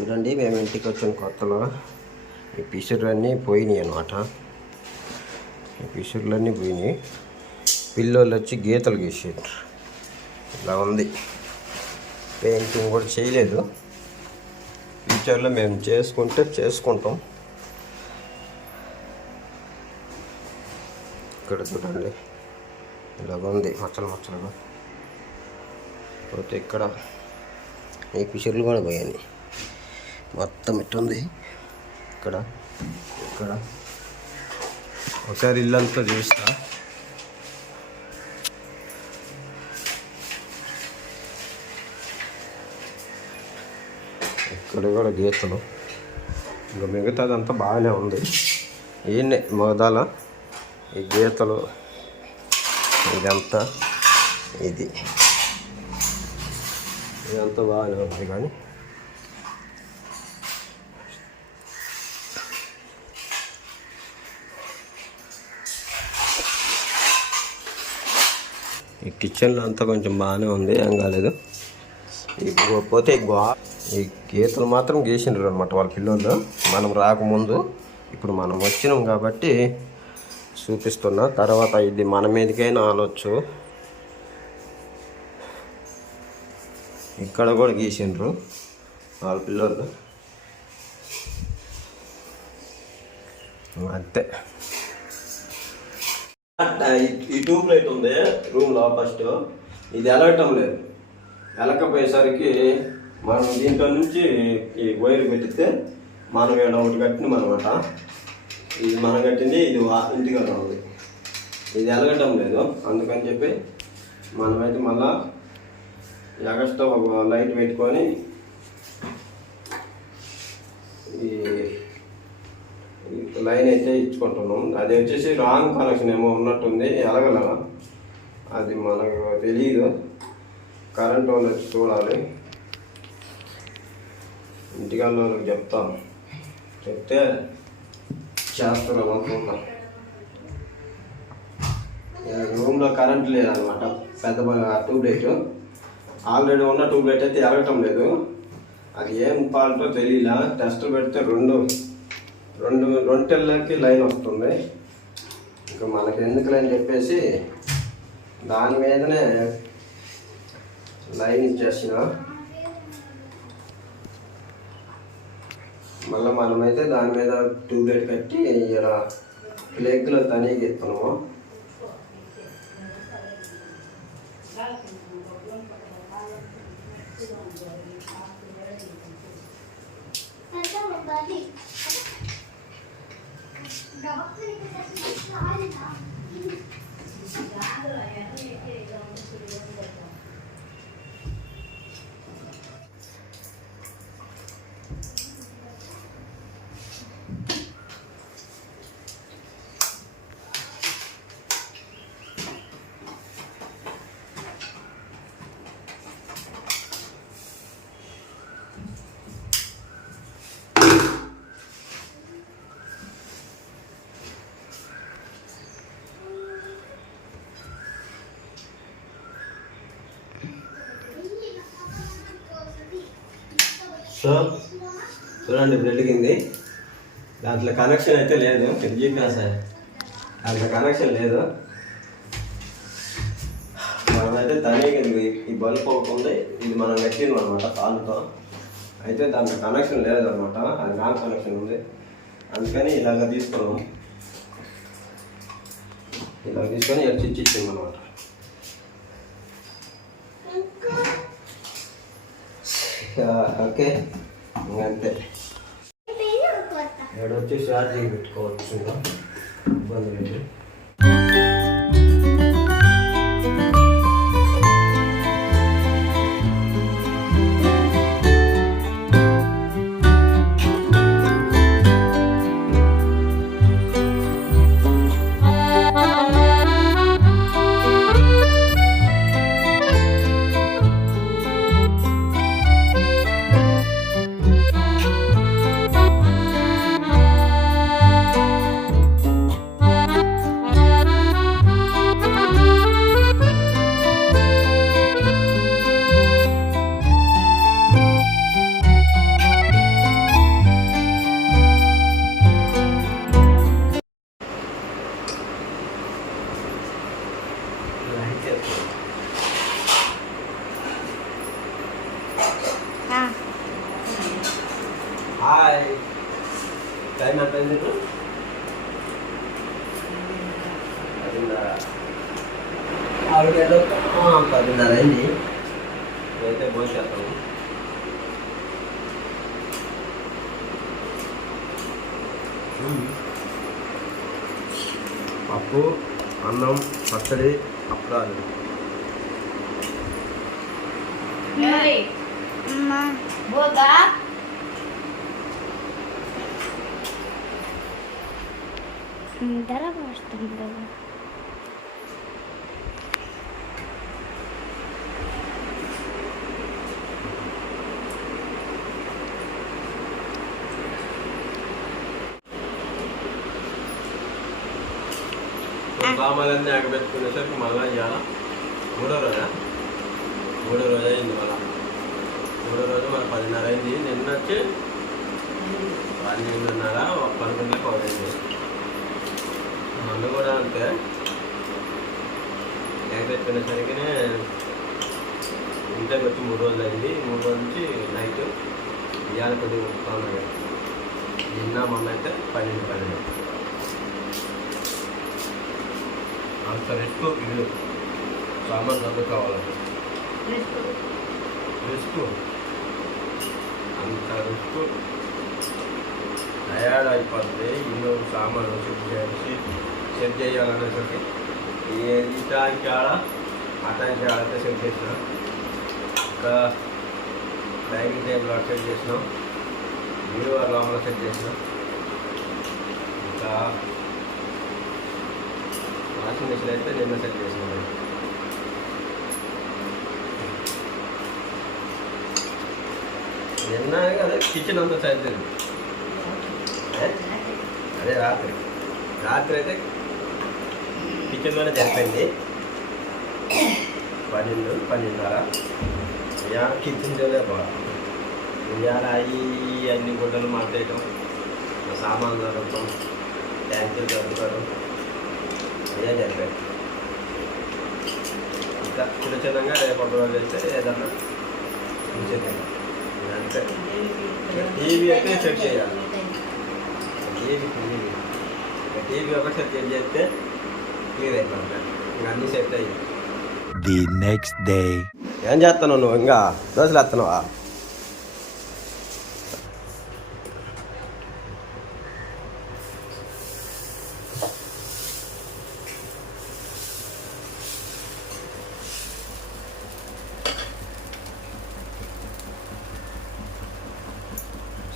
చూడండి మేము ఇంటికి వచ్చిన కొత్తలో ఈ పిసురులన్నీ పోయినాయి అనమాట ఈ పిసురులన్నీ పోయినాయి. పిల్లోళ్ళు వచ్చి గీతలు గీసారు ఇలా ఉంది. పెయింటింగ్ కూడా చేయలేదు. ఫ్యూచర్లో మేము చేసుకుంటే చేసుకుంటాం. ఇక్కడ చూడండి. ఇలాగ ఉంది మచ్చలు మచ్చలుగా. పోతే ఇక్కడ ఈ పిసుర్లు కూడా పోయాయి మొత్తం ఇట్టుంది. ఇక్కడ ఇక్కడ. ఒకసారి ఇల్లంతా చూస్తా. ఇక్కడ కూడా గీతలు. ఇంకా మిగతాదంతా బాగానే ఉంది. ఈయన్నే మొదల ఈ గీతలు ఇదంతా ఇది. ఇదంతా బాగానే ఉంది కానీ కిచెన్లో అంతా కొంచెం బాగానే ఉంది ఏం కాలేదు. ఇప్పుడు పోతే గో ఈ గీతలు మాత్రం గీసిండ్రు అనమాట వాళ్ళ పిల్లలు మనం రాకముందు ఇప్పుడు మనం వచ్చినాం కాబట్టి చూపిస్తున్నా. తర్వాత ఇది మన మీదకైనా అనొచ్చు. ఇక్కడ కూడా గీసిండ్రు వాళ్ళ పిల్లలు అంతే. ఈ- ట్యూబ్ లైట్ ఉంది రూమ్లో ఫస్ట్. ఇది ఎలగటం లేదు. ఎలకపోయేసరికి మనం దీంట్లో నుంచి ఈ వైర్ పెట్టితే మనం ఇక్కడ ఒకటి కట్టినాం అనమాట ఇది మనం కట్టింది ఇది వా- ఇంటికి ఉంది. ఇది ఎలగటం లేదు. అందుకని చెప్పి మనమైతే మళ్ళా ఎగస్ట్రా ఒక లైట్ పెట్టుకొని ఈ లైన్ అయితే ఇచ్చుకుంటున్నాం. అది వచ్చేసి రాంగ్ కనెక్షన్ ఏమో ఉన్నట్టుంది. ఎలగలరా అది మనకు తెలియదు కరెంట్ వాళ్ళు వచ్చి చూడాలి. ఇంటికాళ్ళ వాళ్ళకి చెప్తాం. చెప్తే చేస్తారు అనుకుంటాం. రూమ్లో కరెంట్ లేదనమాట. పెద్ద ట్యూబ్లైట్ ఆల్రెడీ ఉన్న ట్యూబ్లైట్ అయితే ఎలగటం లేదు. అది ఏం పాల్టో తెలియలా టెస్ట్ పెడితే రెండు. రెండు రొంటెళ్ళకి లైన్ వస్తుంది. ఇంకా మనకి ఎందుకు చెప్పేసి దాని మీదనే లైన్ ఇచ్చేసిన. మళ్ళీ మనమైతే దాని మీద ట్యూబ్లైట్ కట్టి ఇలా ప్లేగ్లో తనీకి ఎత్తున్నాము డాక్టర్ సో చూడండి వెలిగింది దాంట్లో కనెక్షన్ అయితే లేదు. ఇది చెప్పినా సార్. దాంట్లో కనెక్షన్ లేదు. మనమైతే తనీగా ఈ బల్బ్ ఒకటి ఉంది ఇది మనం కట్టినాం అనమాట తాళ్ళతో అయితే దాంట్లో కనెక్షన్ లేదు అనమాట అది నా కనెక్షన్ ఉంది. అందుకని ఇలాగ తీసుకున్నాం. ఇలా తీసుకొని ఎడ్చి ఇచ్చింది అనమాట ఓకే. ఇంకా అంతే. ఇక్కడ వచ్చి ఛార్జింగ్ పెట్టుకోవచ్చు. ఇబ్బంది లేదు. హాయ్ టైం ఎంత అయింది ఇప్పుడు? పదిన్నర. ఆవిడ ఏదో పదిన్నర అయింది. అయితే భోజేస్తాము పప్పు అన్నం పచ్చడి అప్పడాలు. పోతా ధర వస్తుంది కదా సామాన్లన్నీ ఆగబెట్టుకునేసరికి మళ్ళీ ఇవాళ మూడో రోజా? మూడో రోజు అయింది మళ్ళా. మూడో రోజు మరి పదిన్నర అయింది. నిన్న వచ్చి పన్నెండున్నర పన్నెండున్నర పదైంది మొన్న కూడా అంతే. ఎగబెట్టుకునేసరికి ఇంట్లోకి వచ్చి మూడు రోజులు అయింది. మూడు రోజుల నుంచి నైట్ ఇవాళ కొద్దిగా ఉట్టుకున్నాను నిన్న మొన్న అయితే పన్నెండు పన్నెండు. అంత రిస్క్ ఇల్లు. సామాన్ డబ్బు కావాలంటే. రిస్క్ అంత రిస్క్ టయాడ్ అయిపోతుంది ఇల్లు సామాను సెట్ చేసి సెట్ చేయాలనేసరికి ఈ ఇటానికి ఆడ అటానికి ఆడితే సెట్ చేసినాం. ఇంకా డైనింగ్ టేబుల్ అటు సెట్ చేసినాం. మీరు లోపల సెట్ చేసినాం. ఇంకా వాషింగ్ మెషిన్ అయితే నిన్న సెట్ చేసినాం. నిన్న కదా కిచెన్ అంతా సరిపోయింది అదే రాత్రి. రాత్రి అయితే కిచెన్లోనే జరిపింది. పన్నెండు పన్నెండున్నర. ఇవాళ కిచెన్లోనే బా ఇవాళ అవి అన్ని గుడ్డలు మార్చేయటం సామాన్లు జరగటం ట్యాంకులు జరుగుతారు అయ్యా జరిపాయి ఇంకా చిన్న చిన్నగా రేపటి రోజు అయితే ఏదన్నా ఉంచేద్దాం. అంతే. టీవీ అయితే సెట్ చేయాలి. TV TV. టీవీ ఒకటి సెట్ చేస్తే క్లియర్ అయిపోతుంది ఇంకా అన్ని సెట్ అయ్యి the next day. ఏం చేస్తున్నావు నువ్వు ఇంకా? దోశలు వేస్తున్నావా?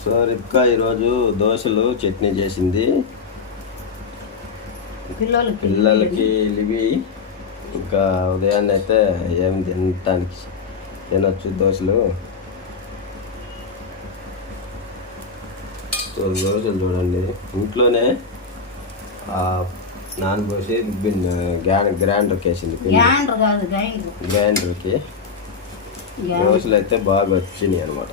సో రిప్కా ఈరోజు దోశలు చట్నీ చేసింది. పిల్లలకి. పిల్లలకి ఇవి. ఇంకా ఉదయాన్నే అయితే ఏమి తినటానికి తినొచ్చు దోశలు. దోశలు చూడండి. ఇంట్లోనే నానబోసి గ్రాండ్ గ్రైండర్కి వేసింది గ్రైండర్కి దోశలు అయితే బాగా వచ్చినాయి అనమాట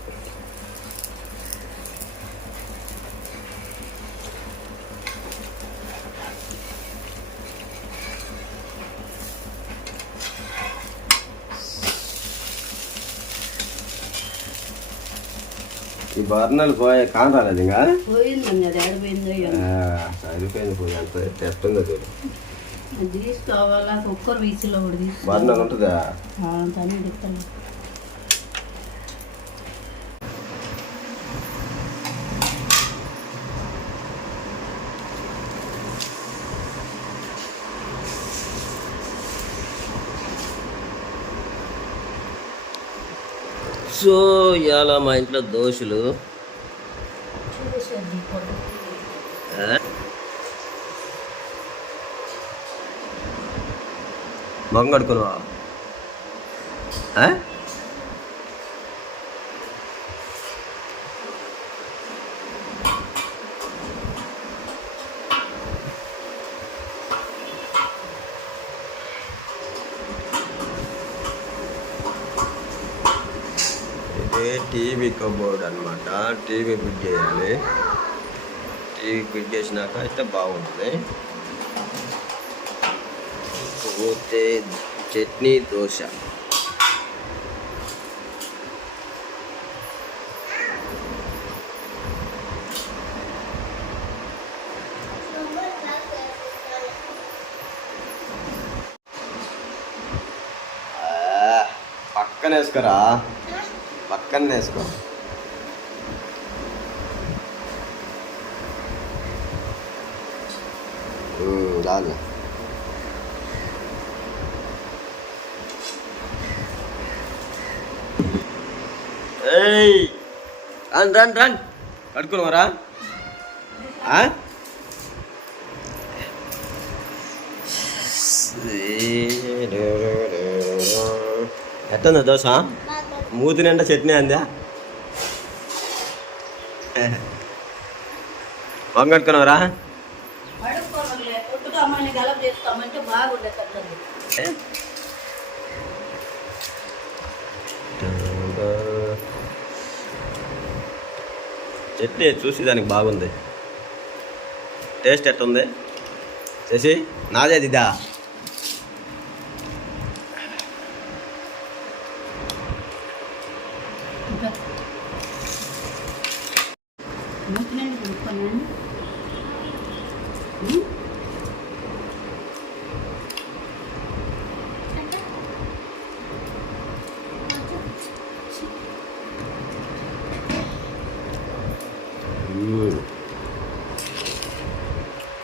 ఈ బర్నలు పోయే కాన్ రాలేదు ఇంకా? సరిపోయింది పోయి అంత ఉందో చూడు తీసుకోవాలా కుక్కర్ వీసిలో బర్నర్ ఉంటుందా? సో ఇవాళ మా ఇంట్లో దోశలు మొంగడుకున్నావా टीवी कबोर्डन टीवी फ्रिजी टीवी फ्रिजाक बहुत चटनी दोश पक्ने వేసుకోరా పక్కన వేసుకో ఉమ్, చాలు ఏయ్ రన్ రన్ రన్ కడుక్కున్నావరా ఆ? ఎట్టుందా దోశ మూతి నిండా చట్నీ అందా? వంగట్టుకున్నావరా? చట్నీ చూసి దానికి బాగుంది. టేస్ట్ ఎట్టుంది? చేసి నాదే ఇదా ఇంకా మూతి నుండి కొనుక్కోనండి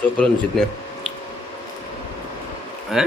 సూపర్ ఉంది చట్నీ ఆ?